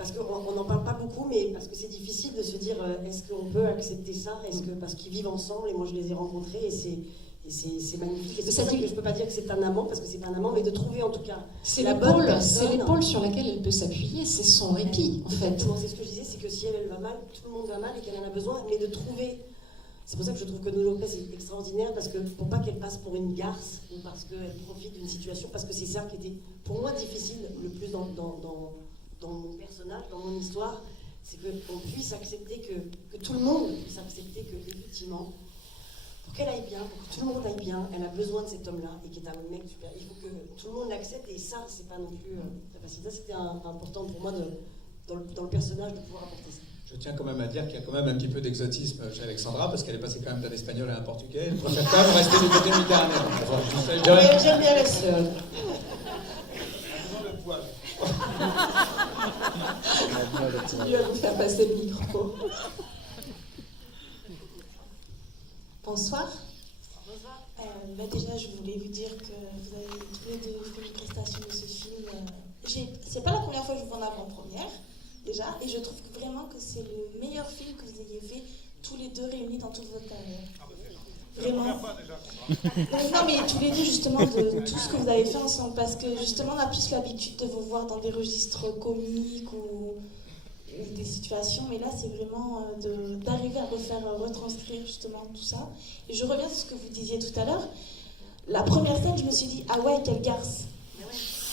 parce qu'on n'en parle pas beaucoup, mais parce que c'est difficile de se dire est-ce qu'on peut accepter ça, parce qu'ils vivent ensemble, et moi je les ai rencontrés, et c'est magnifique. Et c'est pour ça que je ne peux pas dire que c'est un amant, parce que c'est pas un amant, mais de trouver en tout cas c'est la bonne personne. C'est l'épaule sur laquelle elle peut s'appuyer, c'est son répit, en fait. C'est ce que je disais, c'est que si elle va mal, tout le monde va mal, et qu'elle en a besoin, mais de trouver... C'est pour ça que je trouve que Nono Lopez est extraordinaire, parce que pour pas qu'elle passe pour une garce, ou parce qu'elle profite d'une situation, parce que c'est ça qui était pour moi difficile le plus dans mon personnage, dans mon histoire, c'est qu'on puisse accepter que tout le monde puisse accepter que, effectivement, pour qu'elle aille bien, pour que tout le monde aille bien, elle a besoin de cet homme-là, et qui est un mec super. Il faut que tout le monde l'accepte, et ça, c'est pas non plus très facile. Ça, c'était important pour moi, dans le personnage, de pouvoir apporter ça. Je tiens quand même à dire qu'il y a quand même un petit peu d'exotisme chez Alexandra, parce qu'elle est passée quand même d'un espagnol à un portugais. Elle préfère quand même rester du côté méditerranéen. J'aime bien la sœur. Il va vous faire passer le micro. Bonsoir. Déjà, je voulais vous dire que vous avez tous les deux fait une prestation de ce film. C'est pas la première fois que je vous vois en avant-première, déjà, et je trouve vraiment que c'est le meilleur film que vous ayez fait tous les deux réunis dans toute votre carrière. Vraiment. Non, mais tous les deux, justement, de tout ce que vous avez fait ensemble, parce que justement, on a plus l'habitude de vous voir dans des registres comiques ou des situations, mais là, c'est vraiment d'arriver à retranscrire justement tout ça. Et je reviens sur ce que vous disiez tout à l'heure. La première scène, je me suis dit, ah ouais, quelle garce.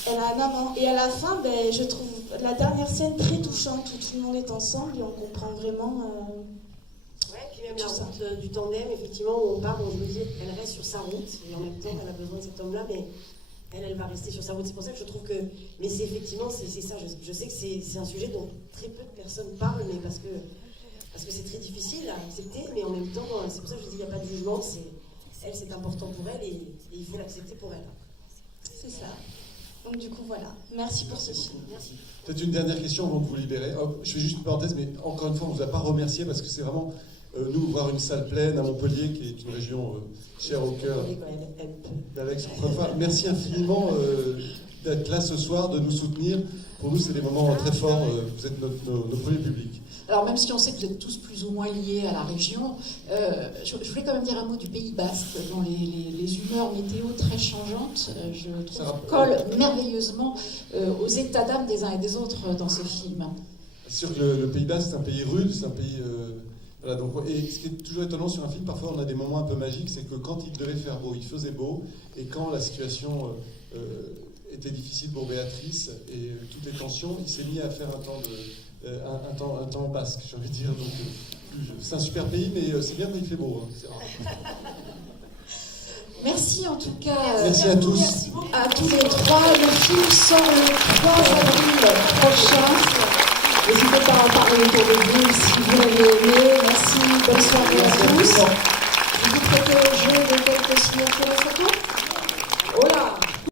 Elle a un amant. Et à la fin, je trouve la dernière scène très touchante, où tout le monde est ensemble et on comprend vraiment... Puis même la route du tandem, effectivement, où on part, je me dis, elle reste sur sa route, et en même temps, elle a besoin de cet homme-là, mais elle va rester sur sa route. C'est pour ça que je trouve que... Mais c'est effectivement, c'est ça, je sais que c'est un sujet dont très peu de personnes parlent, mais parce que c'est très difficile à accepter, mais en même temps, c'est pour ça que je dis, il n'y a pas de jugement, elle, c'est important pour elle, et il faut l'accepter pour elle. C'est ça. Donc du coup, voilà. Merci pour ce film. Merci. Peut-être une dernière question avant de vous libérer. Je fais juste une parenthèse, mais encore une fois, on ne vous a pas remercié parce que c'est vraiment, nous, voir une salle pleine à Montpellier, qui est une région chère au cœur d'Alex. Encore une fois, merci infiniment d'être là ce soir, de nous soutenir. Pour nous, c'est des moments très forts. Vous êtes nos premiers publics. Alors même si on sait que vous êtes tous plus ou moins liés à la région, je voulais quand même dire un mot du Pays Basque, dont les humeurs météo très changeantes, je trouve, collent merveilleusement aux états d'âme des uns et des autres dans ce film. C'est sûr que le Pays Basque, c'est un pays rude, c'est un pays... Voilà, donc, et ce qui est toujours étonnant sur un film, parfois on a des moments un peu magiques, c'est que quand il devait faire beau, il faisait beau, et quand la situation était difficile pour Béatrice, et toutes les tensions, il s'est mis à faire un temps basque, j'ai envie de dire. Donc, c'est un super pays, mais c'est bien quand il fait beau. Hein, c'est rare. Merci en tout cas. Merci à tous. À tous les trois. Le film sort le 3 avril prochain. N'hésitez pas à en parler autour de vous si vous l'avez aimé. Merci.